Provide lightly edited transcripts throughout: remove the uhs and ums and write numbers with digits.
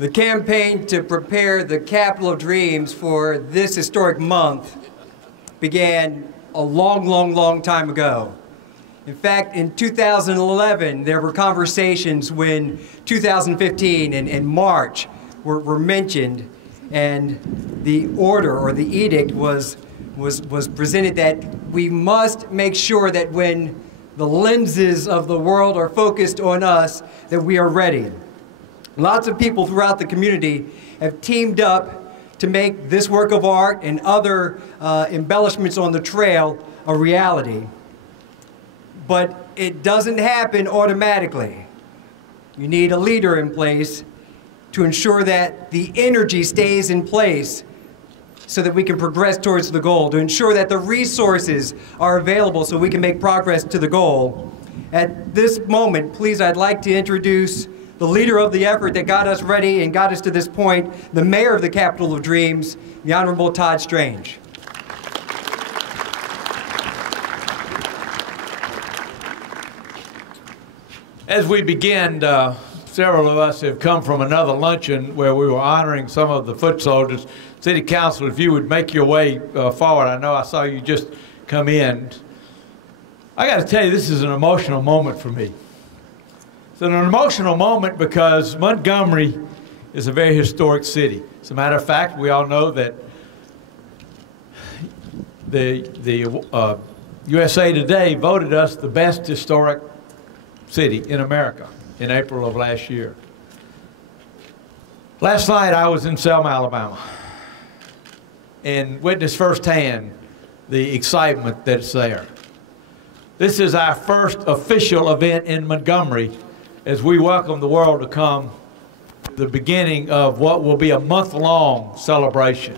The campaign to prepare the capital of dreams for this historic month began a long time ago. In fact, in 2011, there were conversations when 2015 and March were mentioned, and the order or the edict was presented that we must make sure that when the lenses of the world are focused on us, that we are ready. Lots of people throughout the community have teamed up to make this work of art and other embellishments on the trail a reality. But it doesn't happen automatically. You need a leader in place to ensure that the energy stays in place so that we can progress towards the goal, to ensure that the resources are available so we can make progress to the goal. At this moment, please, I'd like to introduce the leader of the effort that got us ready and got us to this point, the mayor of the Capital of Dreams, the Honorable Todd Strange. As we begin, several of us have come from another luncheon where we were honoring some of the foot soldiers. City Council, if you would make your way forward. I know I saw you just come in. I got to tell you, this is an emotional moment for me. It's an emotional moment because Montgomery is a very historic city. As a matter of fact, we all know that the USA Today voted us the best historic city in America in April of last year. Last night I was in Selma, Alabama, and witnessed firsthand the excitement that's there. This is our first official event in Montgomery as we welcome the world to come to the beginning of what will be a month-long celebration.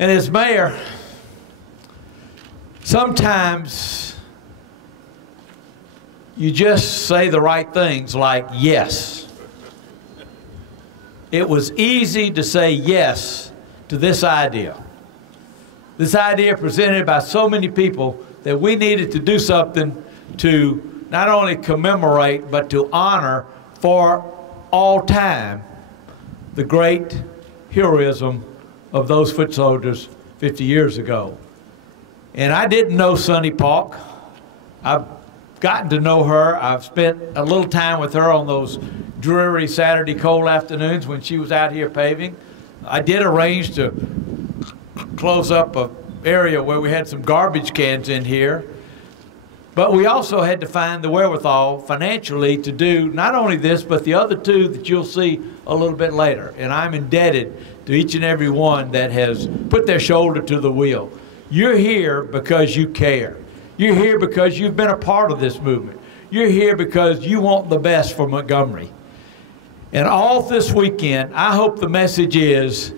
And as mayor, sometimes you just say the right things like yes. It was easy to say yes to this idea. This idea presented by so many people that we needed to do something to not only commemorate, but to honor for all time the great heroism of those foot soldiers 50 years ago. And I didn't know Sunny Paulk. I've gotten to know her. I've spent a little time with her on those dreary Saturday cold afternoons when she was out here paving. I did arrange to close up an area where we had some garbage cans in here. But we also had to find the wherewithal financially to do not only this, but the other two that you'll see a little bit later. And I'm indebted to each and every one that has put their shoulder to the wheel. You're here because you care. You're here because you've been a part of this movement. You're here because you want the best for Montgomery. And all this weekend, I hope the message is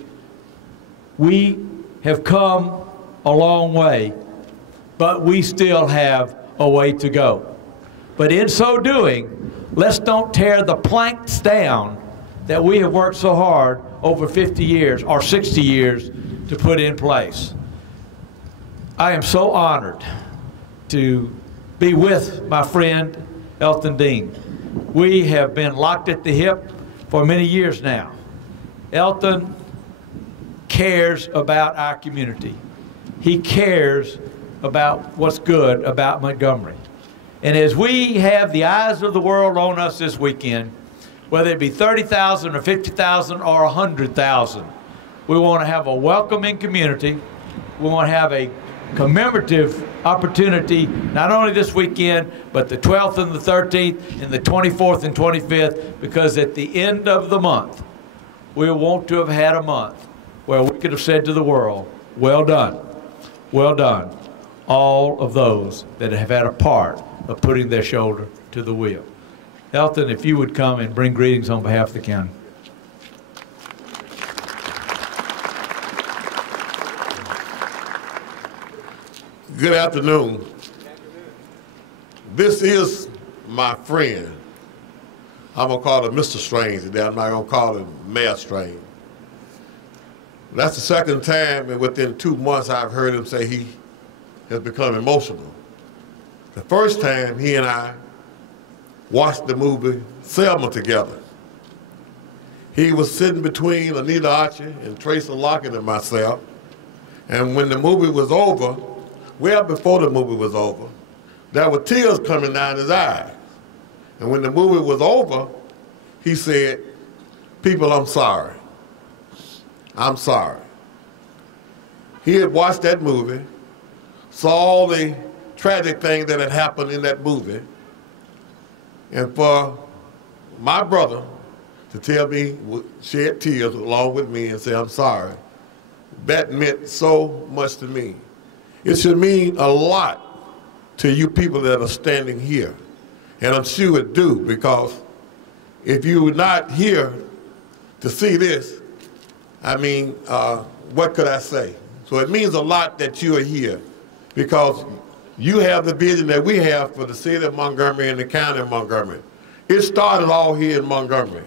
we have come a long way, but we still have a way to go. But in so doing, let's don't tear the planks down that we have worked so hard over 50 years or 60 years to put in place. I am so honored to be with my friend Elton Dean. We have been locked at the hip for many years now. Elton cares about our community. He cares about what's good about Montgomery. And as we have the eyes of the world on us this weekend, whether it be 30,000 or 50,000 or 100,000, we want to have a welcoming community. We want to have a commemorative opportunity, not only this weekend, but the 12th and the 13th and the 24th and 25th, because at the end of the month, we want to have had a month where we could have said to the world, well done, all of those that have had a part of putting their shoulder to the wheel. Elton, if you would come and bring greetings on behalf of the county. Good afternoon. This is my friend. I'm going to call him Mr. Strange today. I'm not going to call him Mayor Strange. That's the second time, and within 2 months, I've heard him say he has become emotional. The first time, he and I watched the movie Selma together. He was sitting between Anita Archie and Tracy Lockett and myself. And when the movie was over, well before the movie was over, there were tears coming down his eyes. And when the movie was over, he said, "People, I'm sorry. I'm sorry." He had watched that movie, saw all the tragic things that had happened in that movie, and for my brother to tell me, shed tears along with me and say, "I'm sorry," that meant so much to me. It should mean a lot to you people that are standing here. And I'm sure it do, because if you were not here to see this, I mean, what could I say? So it means a lot that you are here, because you have the vision that we have for the city of Montgomery and the county of Montgomery. It started all here in Montgomery.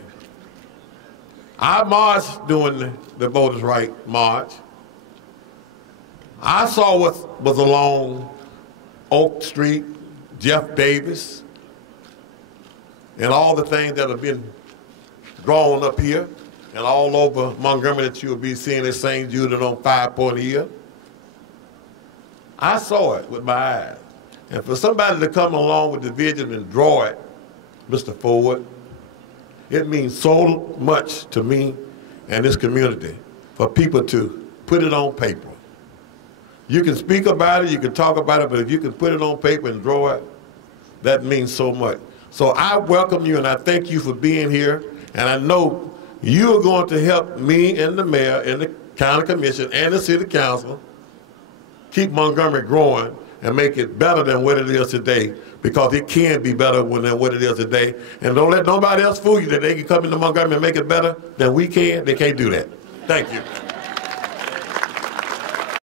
I marched during the Voters' Rights March. I saw what was along Oak Street, Jeff Davis, and all the things that have been drawn up here and all over Montgomery that you'll be seeing at St. Jude and on 5 Point Hill. I saw it with my eyes. And for somebody to come along with the vision and draw it, Mr. Ford, it means so much to me and this community for people to put it on paper. You can speak about it, you can talk about it, but if you can put it on paper and draw it, that means so much. So I welcome you and I thank you for being here, and I know you are going to help me and the mayor and the county commission and the city council keep Montgomery growing and make it better than what it is today, because it can be better than what it is today. And don't let nobody else fool you that they can come into Montgomery and make it better than we can. They can't do that. Thank you.